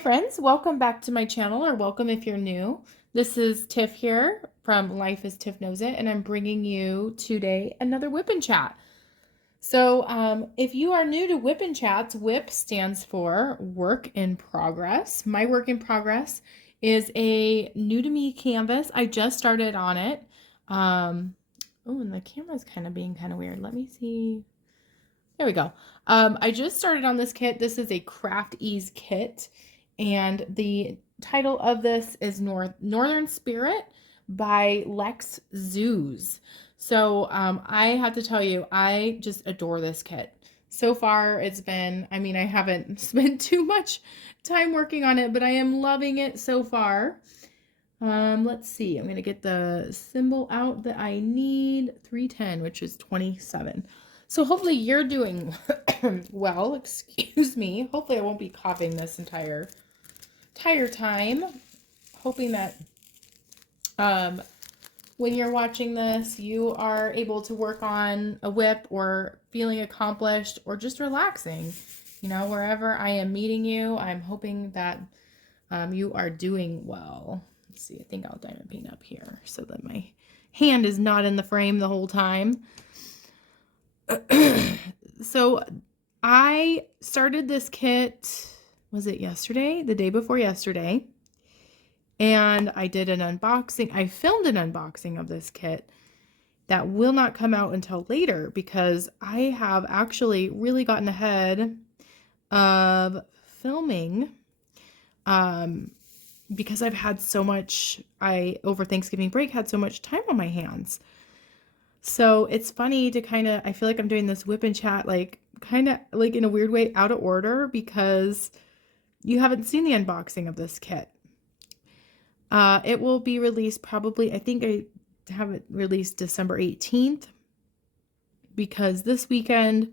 friends, welcome back to my channel, or welcome if you're new. This is Tiff here from Life as Tiff Knows It, and I'm bringing you today another WIP and Chat. So if you are new to WIP and Chats, WIP stands for Work in Progress. My work in progress is a new to me canvas. I just started on it. Oh, and the camera's kind of being kind of weird. Let me see. There we go. I just started on this kit. This is a Craft Ease kit, and the title of this is Northern Spirit by Lex Zoos. So I have to tell you, I just adore this kit. So far, it's been, I haven't spent too much time working on it, but I am loving it so far. Let's see. I'm going to get the symbol out that I need, 310, which is 27. So hopefully you're doing well. Excuse me. Hopefully I won't be coughing this entire time. Hoping that when you're watching this, you are able to work on a WIP or feeling accomplished or just relaxing. You know, wherever I am meeting you, I'm hoping that you are doing well. Let's see. I think I'll diamond paint up here so that my hand is not in the frame the whole time. So I started this kit, was it yesterday? The day before yesterday. And I did an unboxing. I filmed an unboxing of this kit that will not come out until later because I have actually really gotten ahead of filming because I've had so much, over Thanksgiving break, had so much time on my hands. So it's funny to I feel like I'm doing this WIP and Chat, kind of in a weird way, out of order because you haven't seen the unboxing of this kit. It will be released probably, I think I have it released December 18th because this weekend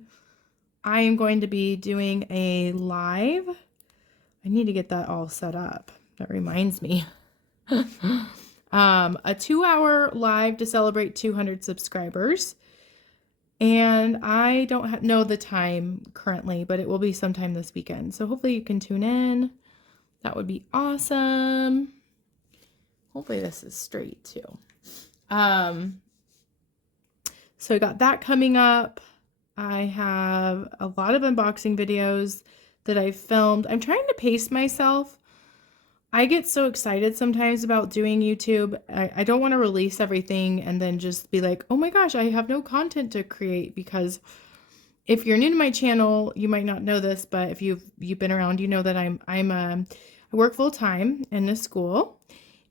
I am going to be doing a live. I need to get that all set up. That reminds me. A 2-hour live to celebrate 200 subscribers. And I don't know the time currently, but it will be sometime this weekend. So hopefully you can tune in. That would be awesome. Hopefully this is straight too. So I got that coming up. I have a lot of unboxing videos that I've filmed. I'm trying to pace myself. I get so excited sometimes about doing YouTube. I don't want to release everything and then just be like, oh my gosh, I have no content to create. Because if you're new to my channel, you might not know this, but if you've been around, you know that I work full time in a school,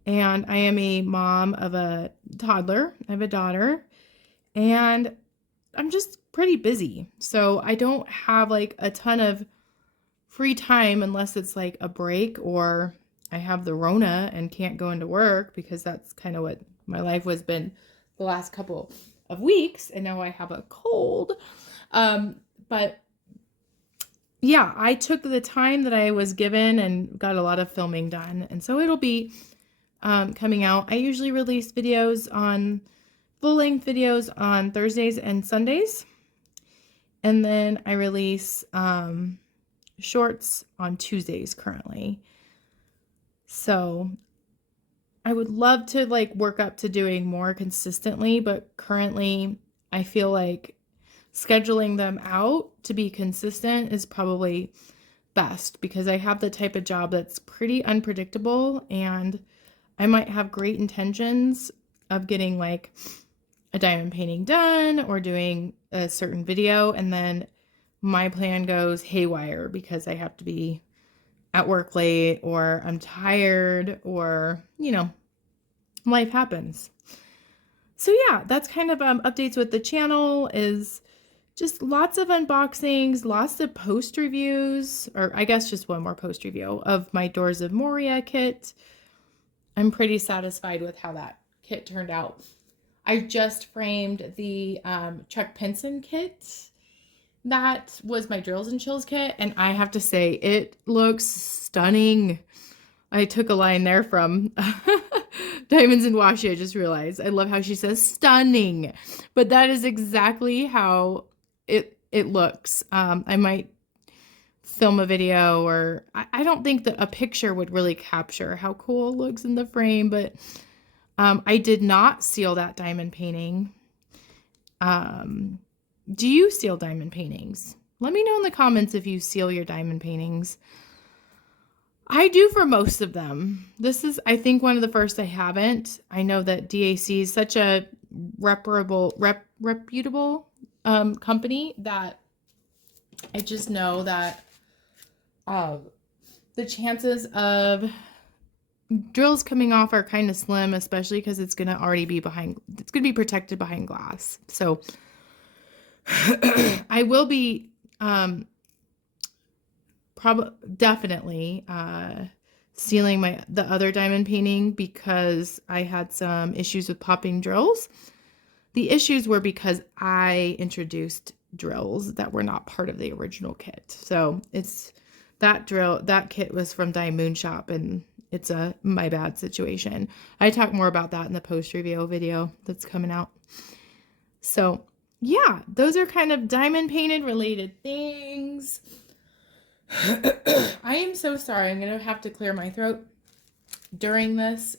and I am a mom of a toddler. I have a daughter, and I'm just pretty busy. So I don't have a ton of free time unless it's a break or I have the Rona and can't go into work, because that's kind of what my life has been the last couple of weeks. And now I have a cold. But yeah, I took the time that I was given and got a lot of filming done. And so it'll be coming out. I usually release videos full-length videos on Thursdays and Sundays. And then I release shorts on Tuesdays currently. So I would love to work up to doing more consistently, but currently I feel like scheduling them out to be consistent is probably best, because I have the type of job that's pretty unpredictable, and I might have great intentions of getting a diamond painting done or doing a certain video, and then my plan goes haywire because I have to be at work late, or I'm tired, or, life happens. So yeah, that's kind of updates with the channel, is just lots of unboxings, lots of post reviews, or I guess just one more post review of my Doors of Moria kit. I'm pretty satisfied with how that kit turned out. I just framed the Chuck Pinson kit. That was my Drills and Chills kit, and I have to say, it looks stunning. I took a line there from Diamonds and Washi. I just realized. I love how she says stunning, but that is exactly how it looks. I might film a video, or I don't think that a picture would really capture how cool it looks in the frame, but I did not seal that diamond painting. Do you seal diamond paintings? Let me know in the comments if you seal your diamond paintings. I do for most of them. This is, I think, one of the first I haven't. I know that DAC is such a reputable company that I just know that the chances of drills coming off are kind of slim, especially because it's going to already be it's going to be protected behind glass. So I will be definitely sealing the other diamond painting because I had some issues with popping drills. The issues were because I introduced drills that were not part of the original kit. So it's that kit was from Moon Shop, and it's a my bad situation. I talk more about that in the post review video that's coming out. So yeah, those are kind of diamond painted related things. I am so sorry. I'm going to have to clear my throat during this.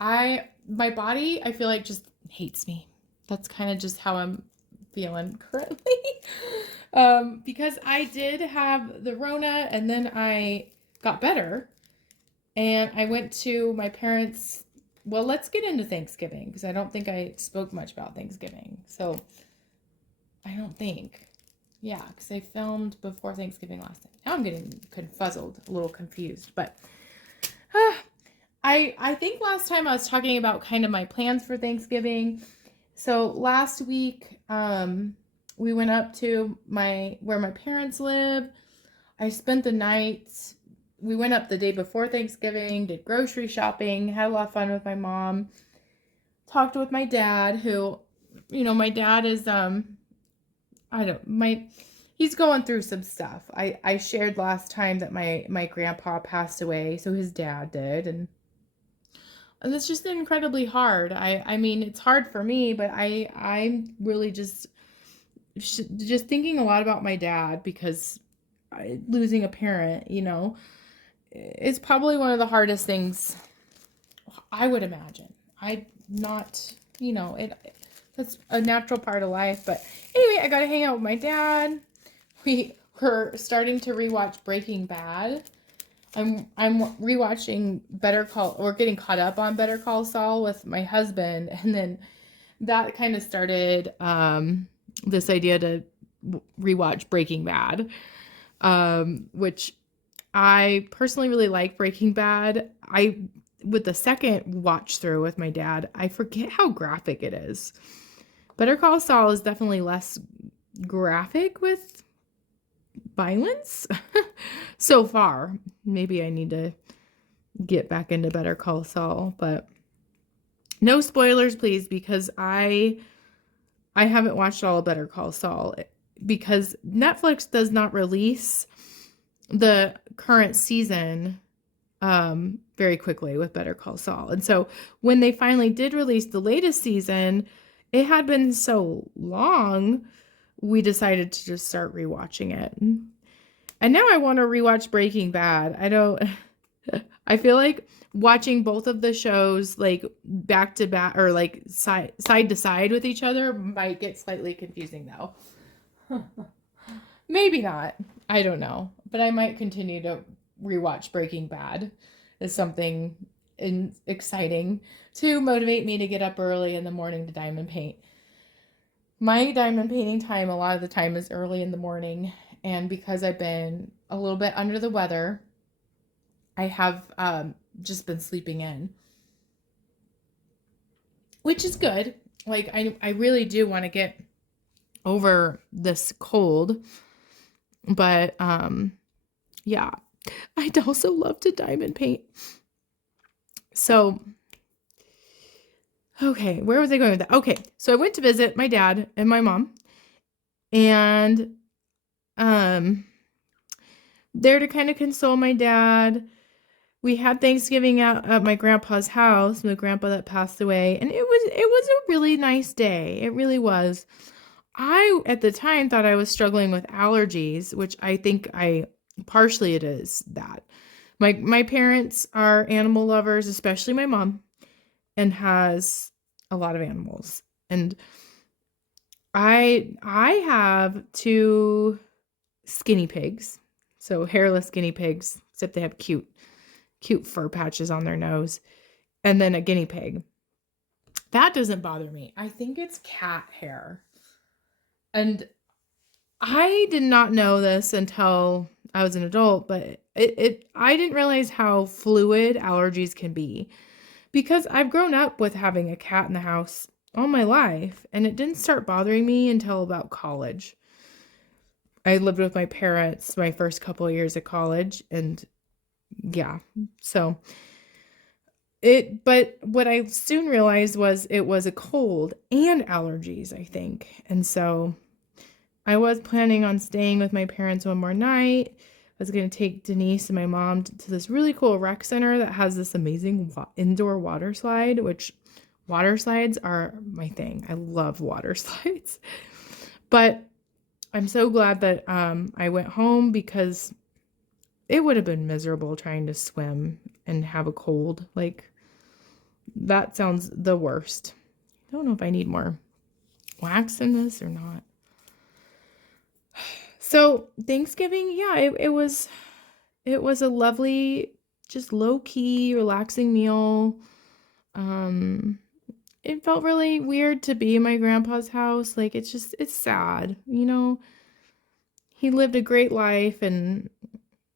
My body, I feel like, just hates me. That's kind of just how I'm feeling currently. Because I did have the Rona, and then I got better, and I went to my parents'. Well, let's get into Thanksgiving, because I don't think I spoke much about Thanksgiving. So I don't think. Yeah, because I filmed before Thanksgiving last night. Now I'm getting confuzzled, a little confused. But I think last time I was talking about kind of my plans for Thanksgiving. So last week, we went up to where my parents live. I spent the night. We went up the day before Thanksgiving, did grocery shopping, had a lot of fun with my mom. Talked with my dad, who, my dad is, he's going through some stuff. I shared last time that my grandpa passed away, so his dad did, and it's just incredibly hard. I mean, it's hard for me, but I'm really just thinking a lot about my dad, because losing a parent, it's probably one of the hardest things I would imagine. That's a natural part of life. But anyway, I got to hang out with my dad. We're starting to rewatch Breaking Bad. I'm rewatching we're getting caught up on Better Call Saul with my husband, and then that kind of started this idea to rewatch Breaking Bad, which I personally really like Breaking Bad. With the second watch through with my dad, I forget how graphic it is. Better Call Saul is definitely less graphic with violence so far. Maybe I need to get back into Better Call Saul, but no spoilers, please, because I haven't watched all of Better Call Saul, because Netflix does not release the current season very quickly with Better Call Saul. And so when they finally did release the latest season, it had been so long, we decided to just start rewatching it. And now I want to rewatch Breaking Bad. I feel like watching both of the shows like back to back, or like side to side with each other, might get slightly confusing though. Maybe not. I don't know. But I might continue to rewatch Breaking Bad as something exciting to motivate me to get up early in the morning to diamond paint. My diamond painting time a lot of the time is early in the morning, and because I've been a little bit under the weather, I have just been sleeping in, which is good. Like, I really do want to get over this cold, but yeah, I'd also love to diamond paint. So okay, where was I going with that? Okay, so I went to visit my dad and my mom, and there to kind of console my dad. We had Thanksgiving out at my grandpa's house, my grandpa that passed away, and it was a really nice day. It really was. I, at the time, thought I was struggling with allergies, which I think I partially it is that. My parents are animal lovers, especially my mom, and has a lot of animals. And I have 2 skinny pigs. So hairless guinea pigs, except they have cute fur patches on their nose. And then a guinea pig. That doesn't bother me. I think it's cat hair. And I did not know this until I was an adult, but I didn't realize how fluid allergies can be, because I've grown up with having a cat in the house all my life, and it didn't start bothering me until about college. I lived with my parents my first couple of years of college, and yeah, so but what I soon realized was it was a cold and allergies, I think. And so I was planning on staying with my parents one more night. I was going to take Denise and my mom to this really cool rec center that has this amazing indoor water slide, which water slides are my thing. I love water slides. But I'm so glad that I went home, because it would have been miserable trying to swim and have a cold. Like, that sounds the worst. I don't know if I need more wax in this or not. So Thanksgiving, yeah, it was a lovely, just low-key, relaxing meal. It felt really weird to be in my grandpa's house. Like, it's sad, you know. He lived a great life, and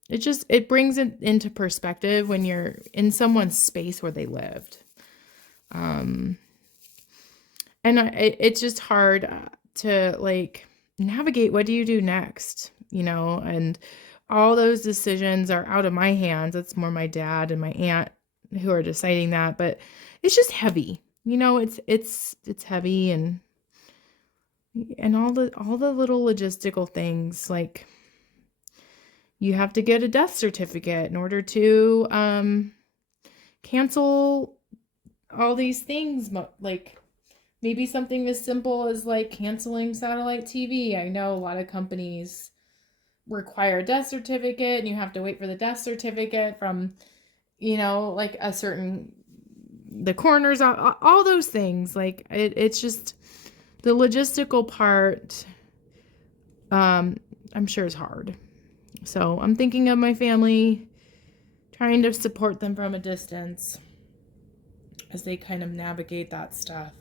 it brings it into perspective when you're in someone's space where they lived. And it's just hard to like navigate. What do you do next? You know, and all those decisions are out of my hands. It's more my dad and my aunt who are deciding that, but it's just heavy. You know, it's heavy, and all the little logistical things, like you have to get a death certificate in order to cancel all these things, like maybe something as simple as like canceling satellite TV. I know a lot of companies require a death certificate, and you have to wait for the death certificate from, you know, like the coroners, all those things. Like it's just the logistical part, I'm sure is hard. So I'm thinking of my family, trying to support them from a distance as they kind of navigate that stuff,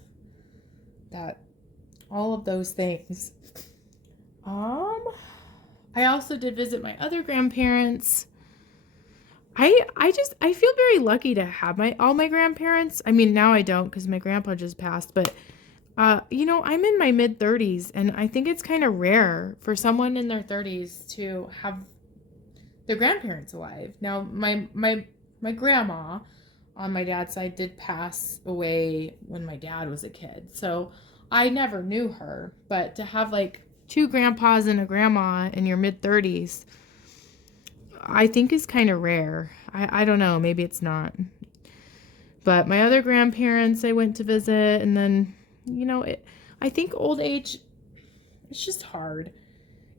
all of those things. I also did visit my other grandparents. I feel very lucky to have all my grandparents. I mean, now I don't, because my grandpa just passed, but you know, I'm in my mid-30s, and I think it's kind of rare for someone in their 30s to have their grandparents alive. Now, my grandma on my dad's side did pass away when my dad was a kid, so I never knew her. But to have like 2 grandpas and a grandma in your mid-30s, I think is kind of rare. I don't know, maybe it's not. But my other grandparents I went to visit, and then, you know, I think old age, it's just hard.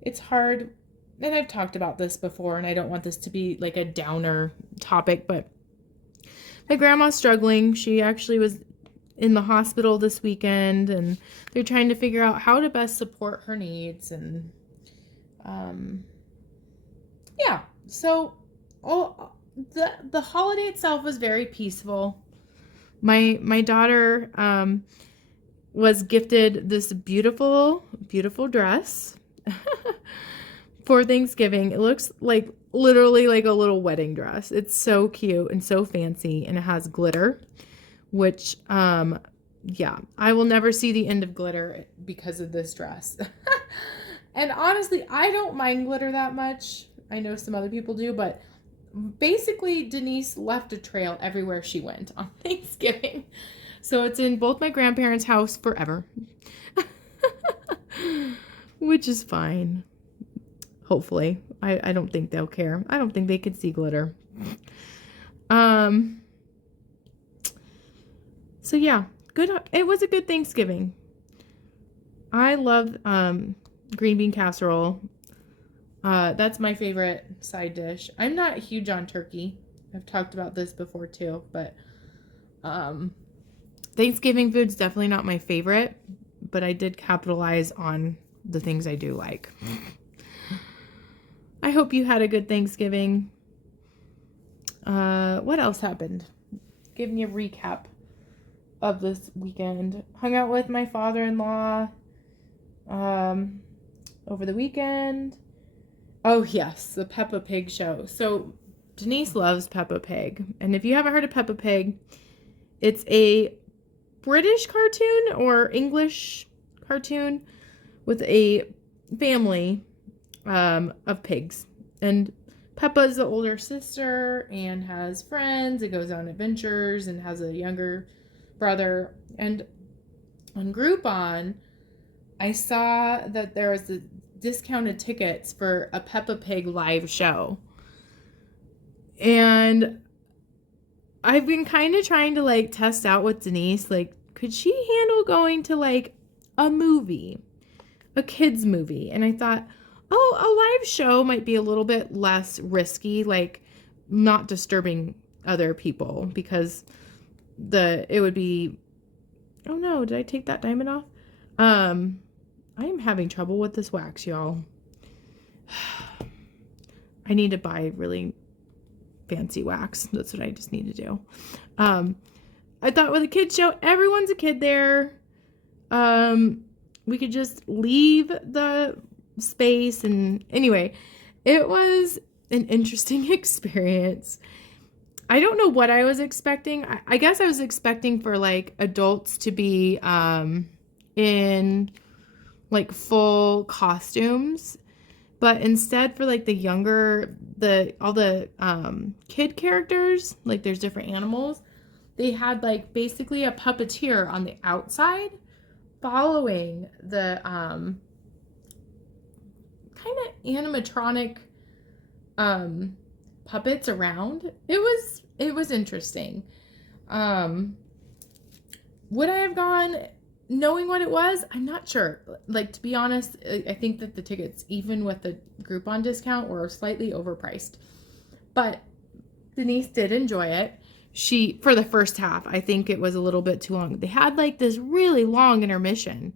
It's hard, and I've talked about this before, and I don't want this to be like a downer topic, but my grandma's struggling. She actually was in the hospital this weekend, and they're trying to figure out how to best support her needs. And yeah, so the holiday itself was very peaceful. My daughter was gifted this beautiful dress for Thanksgiving. It looks like literally like a little wedding dress. It's so cute and so fancy, and it has glitter, which yeah, I will never see the end of glitter because of this dress. And honestly, I don't mind glitter that much. I know some other people do, but basically Denise left a trail everywhere she went on Thanksgiving. So it's in both my grandparents' house forever. Which is fine. Hopefully. I don't think they'll care. I don't think they could see glitter. So yeah, good. It was a good Thanksgiving. I love green bean casserole. That's my favorite side dish. I'm not huge on turkey. I've talked about this before too, but Thanksgiving food's definitely not my favorite, but I did capitalize on the things I do like. I hope you had a good Thanksgiving. What else happened? Give me a recap of this weekend. Hung out with my father-in-law over the weekend. Oh, yes, the Peppa Pig show. So Denise loves Peppa Pig. And if you haven't heard of Peppa Pig, it's a British cartoon or English cartoon with a family of pigs. And Peppa's the older sister and has friends and goes on adventures and has a younger brother. And on Groupon, I saw that there was the discounted tickets for a Peppa Pig live show. And I've been kind of trying to like test out with Denise, like, could she handle going to like a movie, a kid's movie? And I thought, oh, a live show might be a little bit less risky, like not disturbing other people, because it would be, oh no, did I take that diamond off? I am having trouble with this wax, y'all. I need to buy really fancy wax. That's what I just need to do. I thought with a kid show, everyone's a kid there. We could just leave the space. And anyway, it was an interesting experience. I don't know what I was expecting. I guess I was expecting for like adults to be in like full costumes, but instead for like the younger, all the kid characters, like there's different animals, they had like basically a puppeteer on the outside following the kind of animatronic puppets around. It was interesting. Would I have gone knowing what it was? I'm not sure. Like, to be honest, I think that the tickets, even with the Groupon discount, were slightly overpriced. But Denise did enjoy it. For the first half, I think it was a little bit too long. They had like this really long intermission.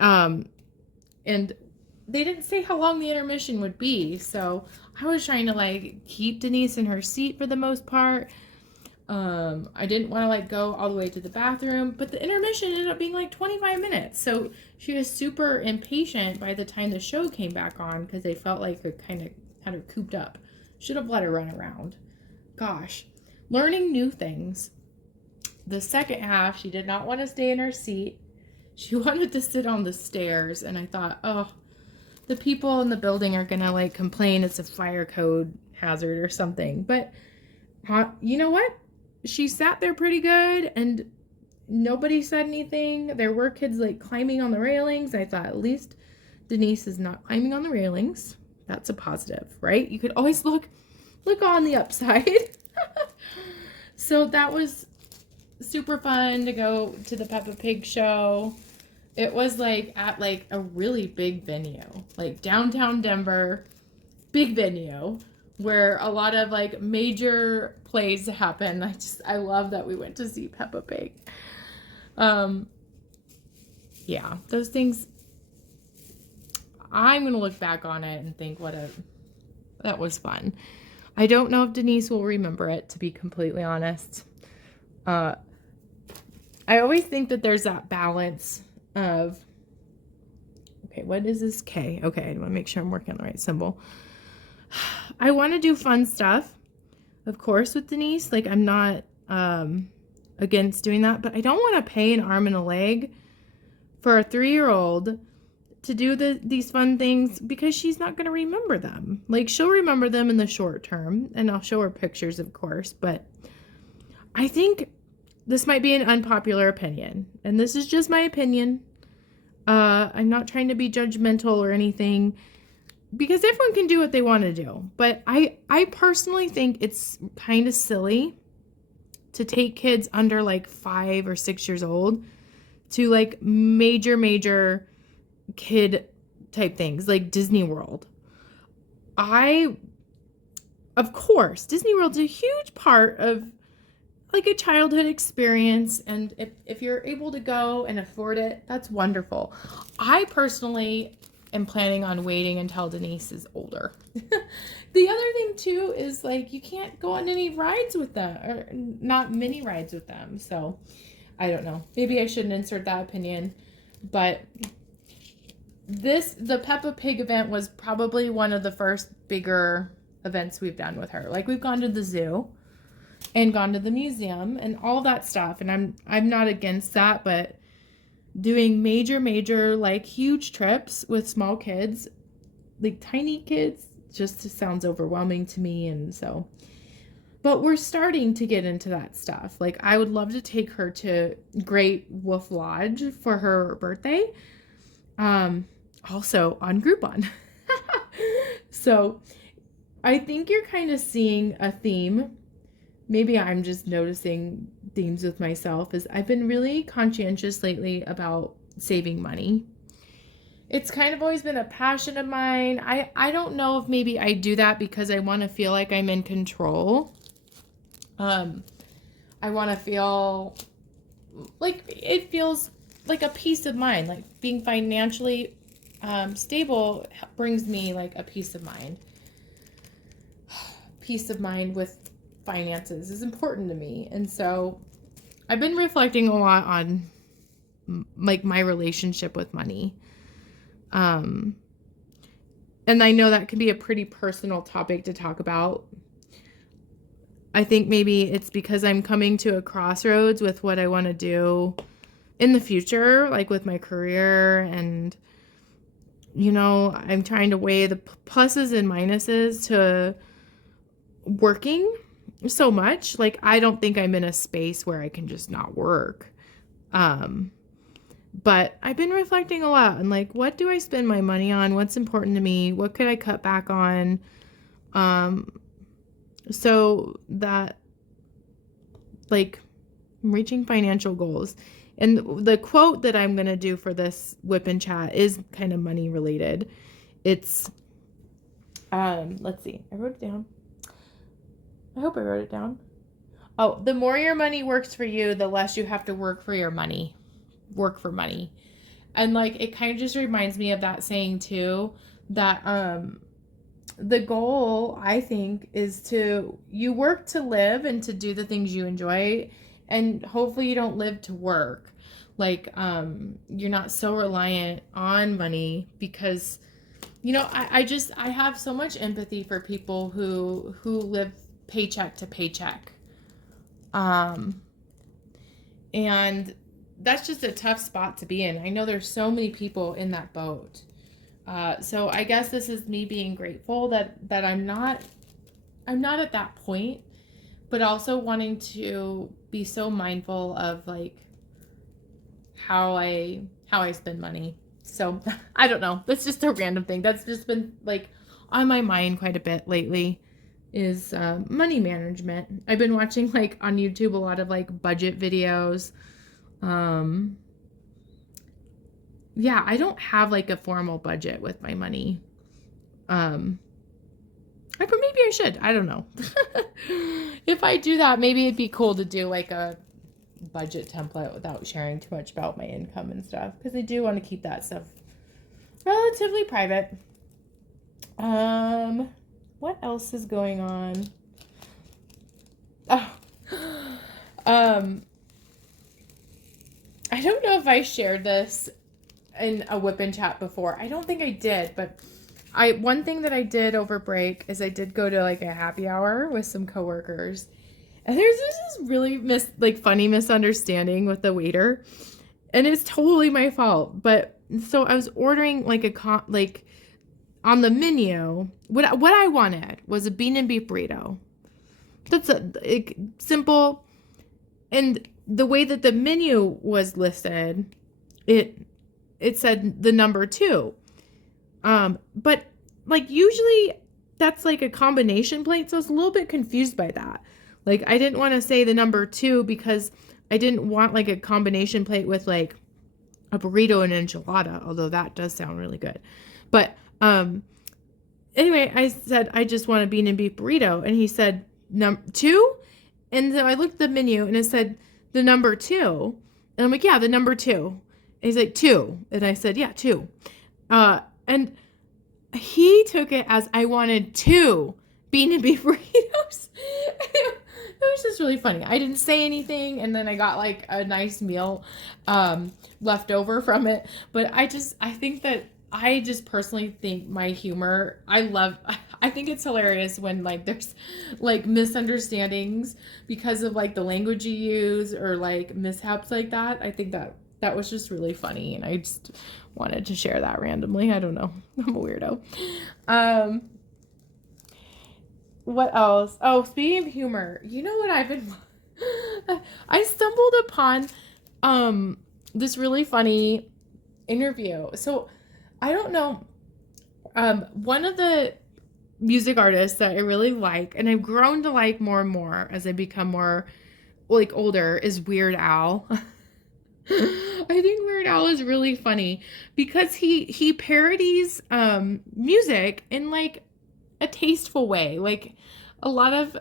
And they didn't say how long the intermission would be. So I was trying to like keep Denise in her seat for the most part. I didn't want to like go all the way to the bathroom, but the intermission ended up being like 25 minutes. So she was super impatient by the time the show came back on, because they felt like they kind of had her cooped up. Should have let her run around. Gosh, learning new things. The second half, she did not want to stay in her seat. She wanted to sit on the stairs, and I thought, oh, the people in the building are gonna like complain it's a fire code hazard or something. But you know what? She sat there pretty good, and nobody said anything. There were kids like climbing on the railings. I thought, at least Denise is not climbing on the railings. That's a positive, right? You could always look on the upside. So that was super fun to go to the Peppa Pig show. It was like at like a really big venue, like downtown Denver, big venue, where a lot of like major plays happen. I love that we went to see Peppa Pig. Yeah, those things, I'm gonna look back on it and think that was fun. I don't know if Denise will remember it, to be completely honest. I always think that there's that balance of, okay, what is this K? Okay, I want to make sure I'm working on the right symbol. I want to do fun stuff, of course, with Denise. Like, I'm not against doing that, but I don't want to pay an arm and a leg for a 3-year-old to do these fun things, because she's not going to remember them. Like, she'll remember them in the short term, and I'll show her pictures, of course, but I think this might be an unpopular opinion, and this is just my opinion. I'm not trying to be judgmental or anything, because everyone can do what they want to do. But I personally think it's kind of silly to take kids under like 5 or 6 years old to like major kid type things like Disney World. of course, Disney World's a huge part of like a childhood experience. And if you're able to go and afford it, that's wonderful. I personally am planning on waiting until Denise is older. The other thing too is like you can't go on any rides with them, or not many rides with them. So I don't know. Maybe I shouldn't insert that opinion, but the Peppa Pig event was probably one of the first bigger events we've done with her. Like we've gone to the zoo and gone to the museum and all that stuff, and I'm not against that, but doing major like huge trips with small kids, like tiny kids, just sounds overwhelming to me. And so, but we're starting to get into that stuff. Like I would love to take her to Great Wolf Lodge for her birthday, also on Groupon. So I think you're kind of seeing a theme. Maybe I'm just noticing themes with myself. Is I've been really conscientious lately about saving money. It's kind of always been a passion of mine. I don't know if maybe I do that because I want to feel like I'm in control. I want to feel like it feels like a peace of mind. Like being financially stable brings me like a peace of mind. Peace of mind with finances is important to me. And so I've been reflecting a lot on like my relationship with money. And I know that can be a pretty personal topic to talk about. I think maybe it's because I'm coming to a crossroads with what I want to do in the future, like with my career. And, you know, I'm trying to weigh the pluses and minuses to working so much. Like, I don't think I'm in a space where I can just not work. But I've been reflecting a lot on like, what do I spend my money on? What's important to me? What could I cut back on? So that like I'm reaching financial goals. And the quote that I'm going to do for this WIP and Chat is kind of money related. It's, let's see, I wrote it down. I hope I wrote it down. Oh, the more your money works for you, the less you have to work for your money. Work for money. And like, it kind of just reminds me of that saying too, that, the goal, I think, is you work to live and to do the things you enjoy, and hopefully you don't live to work. Like, you're not so reliant on money because, you know, I have so much empathy for people who live paycheck to paycheck. And that's just a tough spot to be in. I know there's so many people in that boat. So I guess this is me being grateful that I'm not at that point, but also wanting to be so mindful of like how I spend money. So I don't know. That's just a random thing. That's just been like on my mind quite a bit lately is money management. I've been watching like on YouTube a lot of like budget videos. Yeah, I don't have like a formal budget with my money. But maybe I should. I don't know. If I do that, maybe it'd be cool to do like a budget template without sharing too much about my income and stuff. Because I do want to keep that stuff relatively private. What else is going on? Oh, I don't know if I shared this in a WIP and Chat before. I don't think I did, but one thing that I did over break is I did go to like a happy hour with some coworkers, and there's this really funny misunderstanding with the waiter, and it's totally my fault. But so I was ordering like on the menu, what I wanted was a bean and beef burrito. That's simple, and the way that the menu was listed, it said the number 2. But like usually that's like a combination plate. So I was a little bit confused by that. Like I didn't want to say the number 2 because I didn't want like a combination plate with like a burrito and enchilada, although that does sound really good. But anyway, I said, I just want a bean and beef burrito. And he said, two? And so I looked at the menu and it said the number two. And I'm like, yeah, the number two. And he's like, two. And I said, yeah, two. And he took it as I wanted two bean and beef burritos. It was just really funny. I didn't say anything, and then I got like a nice meal left over from it. But I think that I just personally think my humor, I think it's hilarious when like there's like misunderstandings because of like the language you use or like mishaps like that. I think that was just really funny, and I just wanted to share that randomly. I don't know. I'm a weirdo. What else? Oh, speaking of humor, you know what I've been I stumbled upon this really funny interview. So, I don't know, one of the music artists that I really like, and I've grown to like more and more as I become more like older, is Weird Al. I think Weird Al is really funny because he parodies music in like a tasteful way. Like a lot of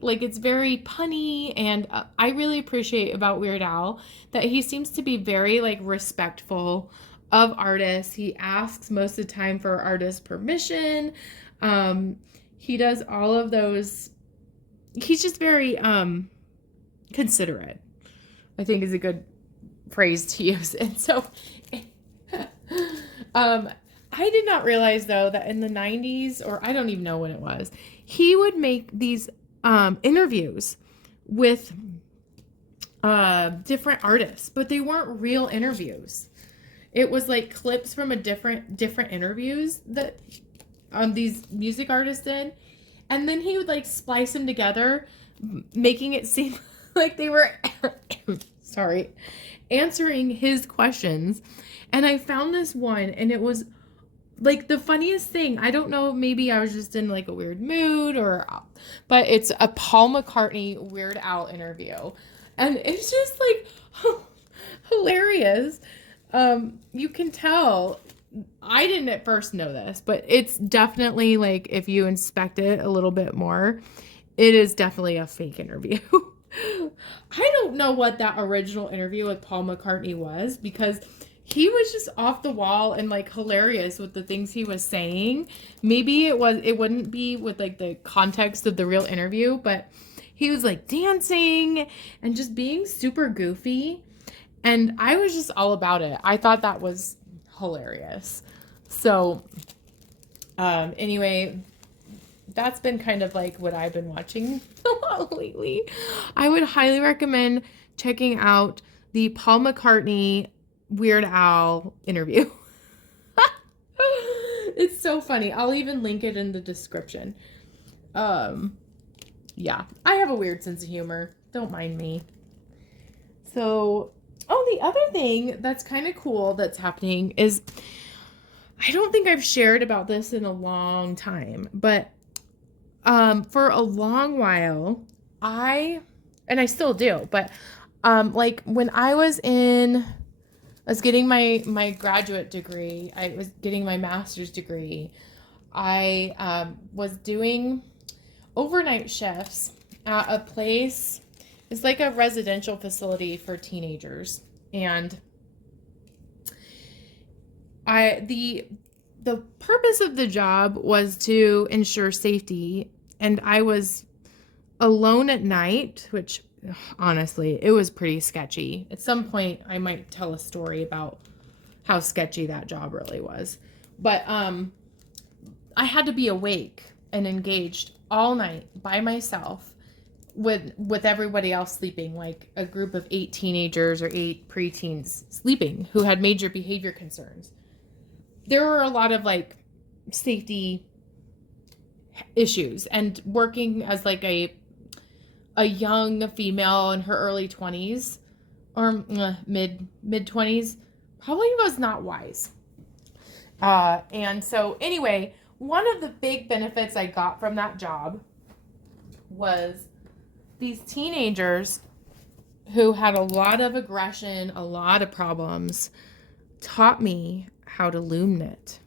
like it's very punny, and I really appreciate about Weird Al that he seems to be very like respectful of artists. He asks most of the time for artist permission. He does all of those. He's just very considerate, I think is a good phrase to use. And so I did not realize though that in the 90s, or I don't even know when it was, he would make these interviews with different artists, but they weren't real interviews. It was like clips from a different interviews that these music artists did, and then he would like splice them together, making it seem like they were sorry, answering his questions. And I found this one, and it was like the funniest thing. I don't know, maybe I was just in like a weird mood but it's a Paul McCartney Weird Al interview. And it's just like hilarious. You can tell, I didn't at first know this, but it's definitely like, if you inspect it a little bit more, it is definitely a fake interview. I don't know what that original interview with Paul McCartney was, because he was just off the wall and like hilarious with the things he was saying. Maybe it wouldn't be with like the context of the real interview, but he was like dancing and just being super goofy. And I was just all about it. I thought that was hilarious. So, anyway, that's been kind of like what I've been watching a lot lately. I would highly recommend checking out the Paul McCartney Weird Al interview. It's so funny. I'll even link it in the description. Yeah, I have a weird sense of humor. Don't mind me. So, the other thing that's kind of cool that's happening is, I don't think I've shared about this in a long time, but for a long while, and I still do, but like when I was getting my graduate degree, I was getting my master's degree, I was doing overnight shifts at a place. It's like a residential facility for teenagers. And the purpose of the job was to ensure safety. And I was alone at night, which honestly, it was pretty sketchy. At some point, I might tell a story about how sketchy that job really was. But I had to be awake and engaged all night by myself with everybody else sleeping, like a group of 8 teenagers or 8 preteens sleeping who had major behavior concerns. There were a lot of like safety issues, and working as like a young female in her early 20s or mid 20s probably was not wise. And so anyway, one of the big benefits I got from that job was these teenagers who had a lot of aggression, a lot of problems, taught me how to loom knit,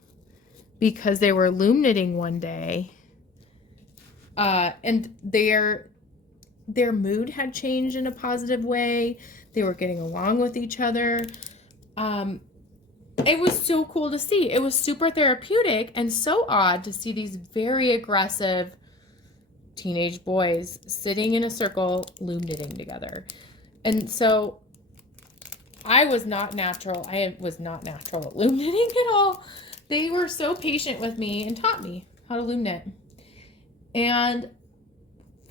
because they were loom knitting one day, and their mood had changed in a positive way. They were getting along with each other. It was so cool to see. It was super therapeutic and so odd to see these very aggressive teenage boys sitting in a circle loom knitting together. And so I was not natural. I was not natural at loom knitting at all. They were so patient with me and taught me how to loom knit. And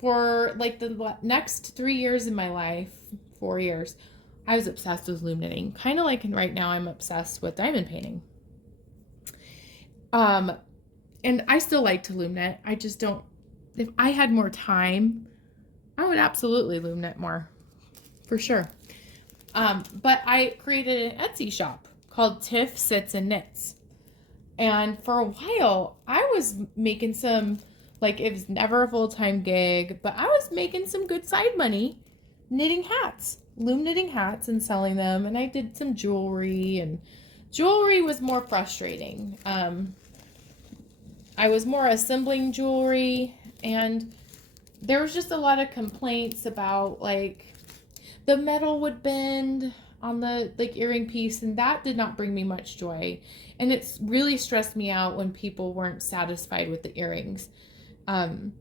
for like the next 3 years in my life, 4 years, I was obsessed with loom knitting. Kind of like right now I'm obsessed with diamond painting. And I still like to loom knit. I just don't, if I had more time, I would absolutely loom knit more, for sure. But I created an Etsy shop called Tiff Sits and Knits. And for a while, I was making some, like, it was never a full-time gig, but I was making some good side money knitting hats, loom knitting hats and selling them. And I did some jewelry, and jewelry was more frustrating. I was more assembling jewelry, and there was just a lot of complaints about, like, the metal would bend on the, like, earring piece, and that did not bring me much joy. And it's really stressed me out when people weren't satisfied with the earrings. And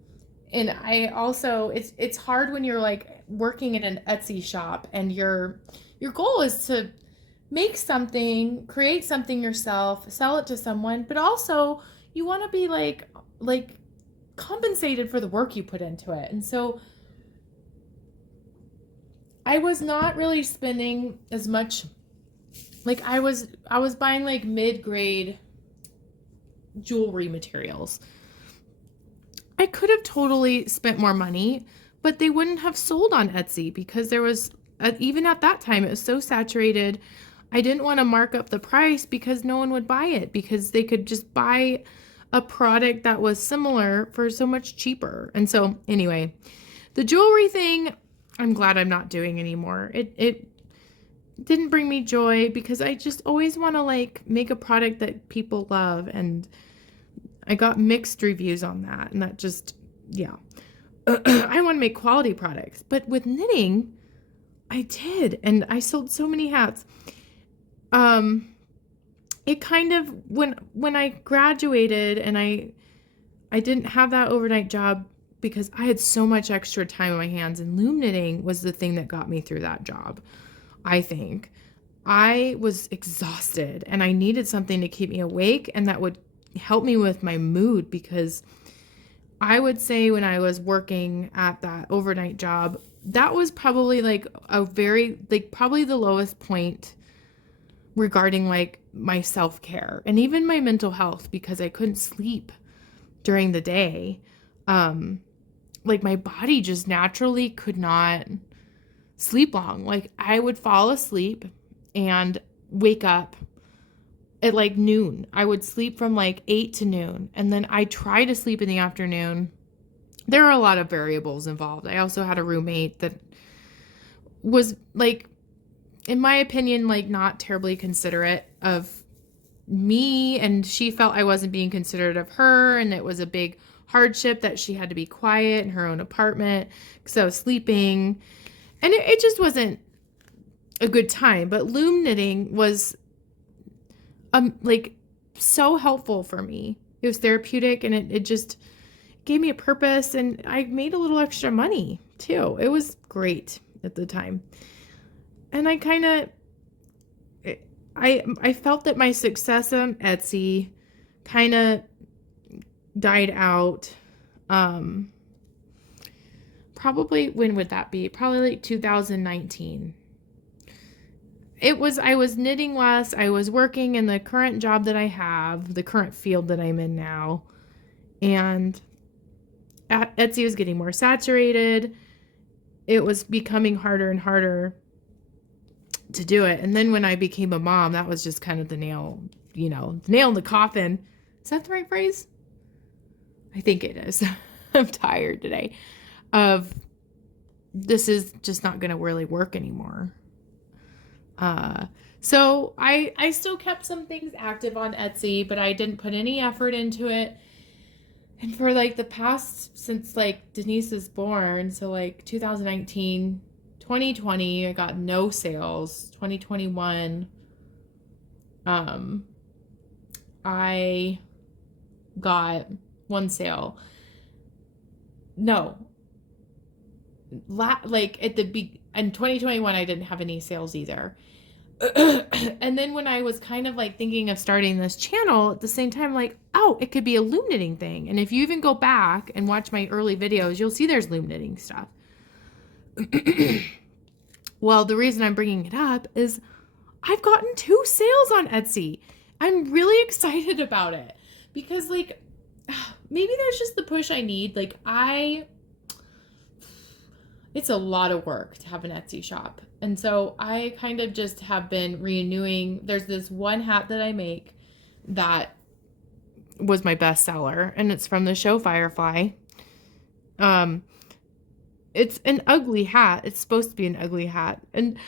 I also, it's hard when you're like working in an Etsy shop and your goal is to make something, create something yourself, sell it to someone, but also you want to be like compensated for the work you put into it. And so I was not really spending as much, like I was buying like mid-grade jewelry materials. I could have totally spent more money, but they wouldn't have sold on Etsy because there was, even at that time, it was so saturated. I didn't want to mark up the price because no one would buy it, because they could just buy a product that was similar for so much cheaper. And so anyway, the jewelry thing, I'm glad I'm not doing anymore. It didn't bring me joy because I just always want to like make a product that people love, and I got mixed reviews on that, and that just, yeah. I want to make quality products, but with knitting, I did, and I sold so many hats. It kind of, when I graduated and I didn't have that overnight job because I had so much extra time on my hands, and loom knitting was the thing that got me through that job, I think. I was exhausted, and I needed something to keep me awake and that would help me with my mood, because I would say when I was working at that overnight job, that was probably like a very, like probably the lowest point regarding like my self-care and even my mental health, because I couldn't sleep during the day. Like my body just naturally could not sleep long. Like I would fall asleep and wake up at like noon. I would sleep from like 8 to noon, and then I try to sleep in the afternoon. There are a lot of variables involved. I also had a roommate that was like, in my opinion, like not terribly considerate of me, and she felt I wasn't being considerate of her, and it was a big hardship that she had to be quiet in her own apartment because I was sleeping, and it just wasn't a good time. But loom knitting was like so helpful for me. It was therapeutic, and it just gave me a purpose, and I made a little extra money too. It was great at the time. And I kind of, I felt that my success on Etsy kind of died out. Probably, when would that be? Probably like 2019. I was knitting less. I was working in the current job that I have, the current field that I'm in now. And Etsy was getting more saturated. It was becoming harder and harder to do it. And then when I became a mom, that was just kind of the nail in the coffin. Is that the right phrase? I think it is. I'm tired today of this is just not going to really work anymore. So I still kept some things active on Etsy, but I didn't put any effort into it. And for like the past, since like Denise was born, so like 2019, 2020, I got no sales. 2021, I got one sale. No, like at the in 2021, I didn't have any sales either. And then when I was kind of like thinking of starting this channel at the same time, like, oh, it could be a loom knitting thing. And if you even go back and watch my early videos, you'll see there's loom knitting stuff. Well, the reason I'm bringing it up is I've gotten 2 sales on Etsy. I'm really excited about it because like maybe that's just the push I need. Like it's a lot of work to have an Etsy shop. And so I kind of just have been renewing. There's this one hat that I make that was my best seller, and it's from the show Firefly. It's an ugly hat. It's supposed to be an ugly hat. And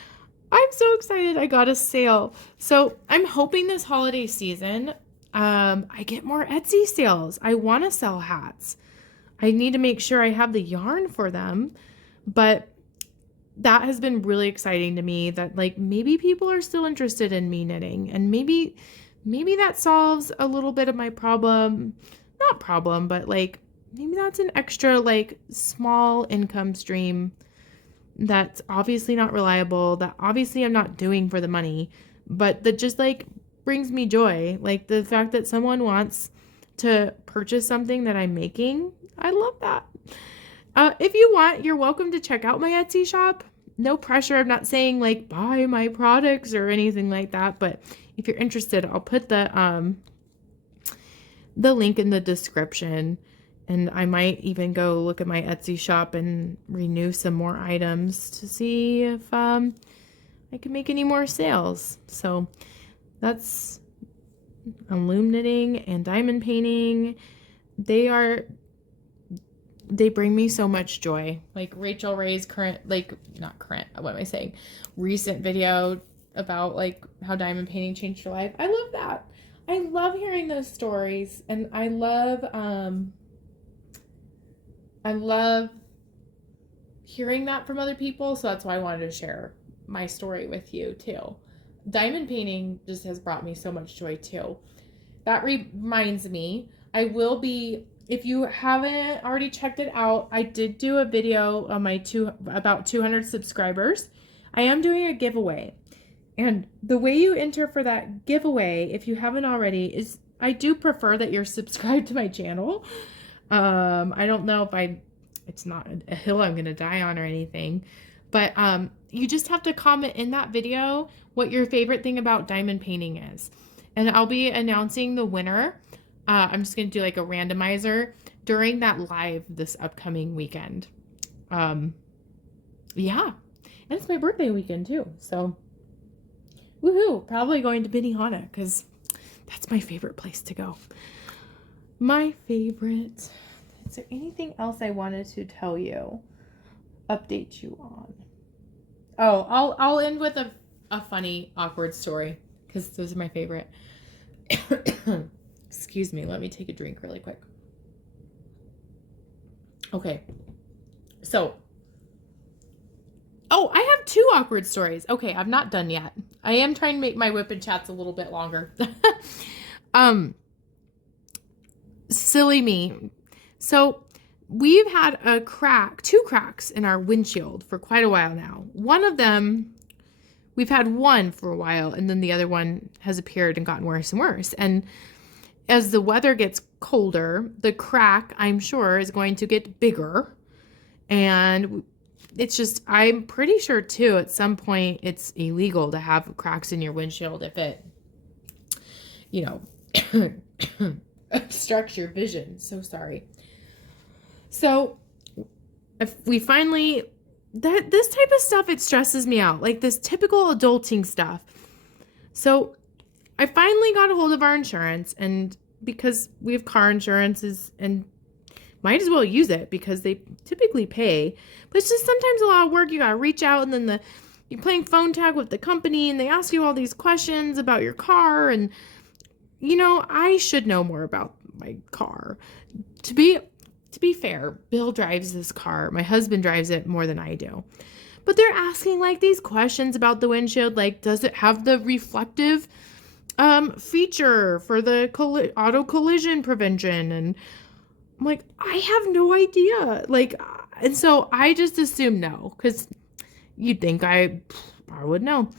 I'm so excited I got a sale. So I'm hoping this holiday season, I get more Etsy sales. I want to sell hats. I need to make sure I have the yarn for them. But that has been really exciting to me that like maybe people are still interested in me knitting, and maybe that solves a little bit of my problem. Not problem, but like maybe that's an extra like small income stream that's obviously not reliable, that obviously I'm not doing for the money, but that just like brings me joy. Like the fact that someone wants to purchase something that I'm making. I love that. If you want, you're welcome to check out my Etsy shop. No pressure. I'm not saying like buy my products or anything like that, but if you're interested, I'll put the link in the description, and I might even go look at my Etsy shop and renew some more items to see if I can make any more sales. So that's loom knitting and diamond painting. They bring me so much joy. Like Rachel Ray's recent video about like how diamond painting changed her life. I love that. I love hearing those stories, and I love hearing that from other people. So that's why I wanted to share my story with you too. Diamond painting just has brought me so much joy too. That reminds me, I will be, if you haven't already checked it out, I did do a video on my about 200 subscribers. I am doing a giveaway. And the way you enter for that giveaway, if you haven't already, is I do prefer that you're subscribed to my channel. I don't know if it's not a hill I'm going to die on or anything, but you just have to comment in that video what your favorite thing about diamond painting is. And I'll be announcing the winner. I'm just going to do like a randomizer during that live this upcoming weekend. Yeah. And it's my birthday weekend too. So woohoo, probably going to Benihana because that's my favorite place to go. My favorite. Is there anything else I wanted to tell you? Update you on? Oh, I'll end with a funny, awkward story because those are my favorite. Excuse me, let me take a drink really quick. Okay. So, I have 2 awkward stories. Okay, I'm not done yet. I am trying to make my WIP and Chats a little bit longer. Silly me. So, we've had 2 cracks in our windshield for quite a while now. One of them, we've had one for a while, and then the other one has appeared and gotten worse and worse. And as the weather gets colder, the crack, I'm sure, is going to get bigger. And it's just, I'm pretty sure too, at some point it's illegal to have cracks in your windshield if it, obstructs your vision. So sorry. So if we finally, this type of stuff, it stresses me out, like this typical adulting stuff. So I finally got a hold of our insurance, and because we have car insurances and might as well use it because they typically pay, but it's just sometimes a lot of work. You got to reach out, and then you're playing phone tag with the company and they ask you all these questions about your car. And, you know, I should know more about my car. To be fair, Bill drives this car. My husband drives it more than I do. But they're asking like these questions about the windshield, like, does it have the reflective feature for the auto collision prevention? And I'm like, I have no idea. Like, and so I just assume no, because you'd think I would know.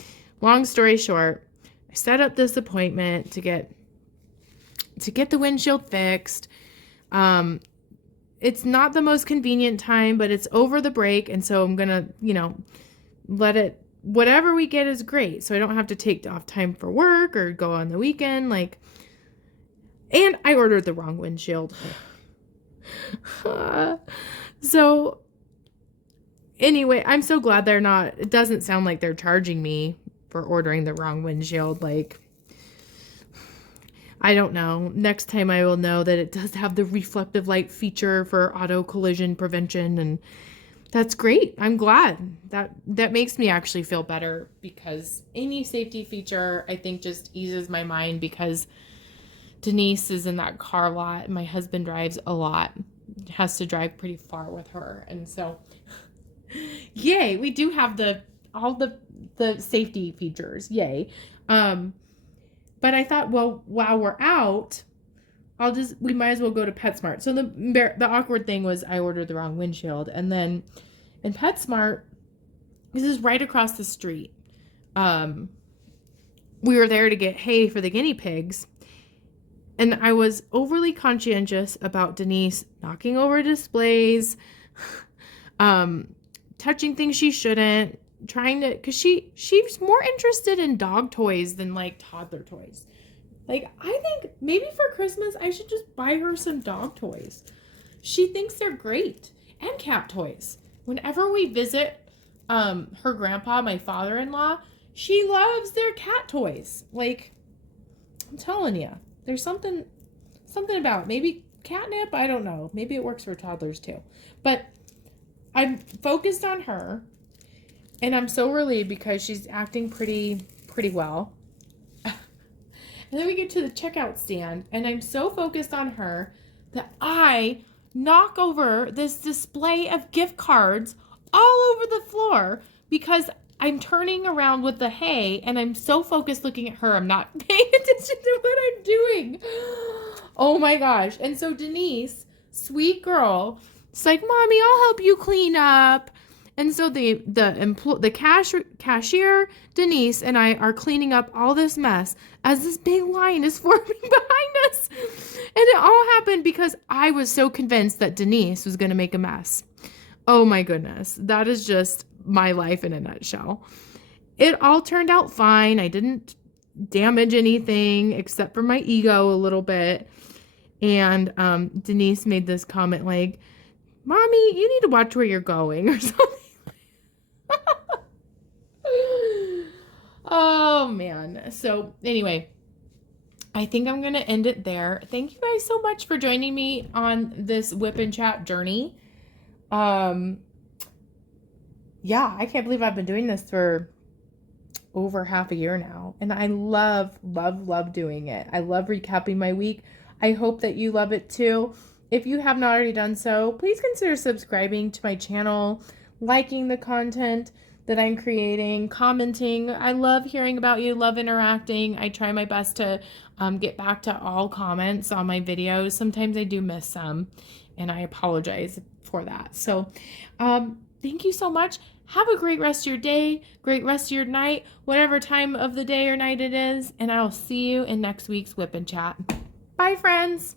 Long story short, I set up this appointment to get the windshield fixed. It's not the most convenient time, but it's over the break. And so I'm going to, you know, whatever we get is great. So I don't have to take off time for work or go on the weekend. Like, and I ordered the wrong windshield. So anyway, I'm so glad it doesn't sound like they're charging me for ordering the wrong windshield. Like, I don't know. Next time I will know that it does have the reflective light feature for auto collision prevention, and that's great. I'm glad. That makes me actually feel better, because any safety feature I think just eases my mind, because Denise is in that car a lot and my husband drives a lot. Has to drive pretty far with her. And so yay, we do have all the safety features. Yay. But I thought, well, while we're out, we might as well go to PetSmart. So the awkward thing was I ordered the wrong windshield. And then in PetSmart, this is right across the street. We were there to get hay for the guinea pigs. And I was overly conscientious about Denise knocking over displays, touching things she shouldn't, because she's more interested in dog toys than like toddler toys. Like, I think maybe for Christmas I should just buy her some dog toys. She thinks they're great. And cat toys. Whenever we visit her grandpa, my father-in-law, she loves their cat toys. Like, I'm telling you, there's something about it. Maybe catnip, I don't know. Maybe it works for toddlers too. But I'm focused on her. And I'm so relieved because she's acting pretty well. And then we get to the checkout stand, and I'm so focused on her that I knock over this display of gift cards all over the floor because I'm turning around with the hay, and I'm so focused looking at her, I'm not paying attention to what I'm doing. Oh my gosh. And so Denise, sweet girl, it's like, Mommy, I'll help you clean up. And so the cashier, Denise, and I are cleaning up all this mess as this big line is forming behind us. And it all happened because I was so convinced that Denise was going to make a mess. Oh my goodness. That is just my life in a nutshell. It all turned out fine. I didn't damage anything except for my ego a little bit. And Denise made this comment like, Mommy, you need to watch where you're going or something. Oh man. So anyway, I think I'm going to end it there. Thank you guys so much for joining me on this WIP and Chat journey. Yeah, I can't believe I've been doing this for over half a year now. And I love doing it. I love recapping my week. I hope that you love it too. If you have not already done so, please consider subscribing to my channel, liking the content that I'm creating, commenting. I love hearing about you, love interacting. I try my best to get back to all comments on my videos. Sometimes I do miss some, and I apologize for that. So thank you so much. Have a great rest of your day, great rest of your night, whatever time of the day or night it is, and I'll see you in next week's WIP and Chat. Bye, friends.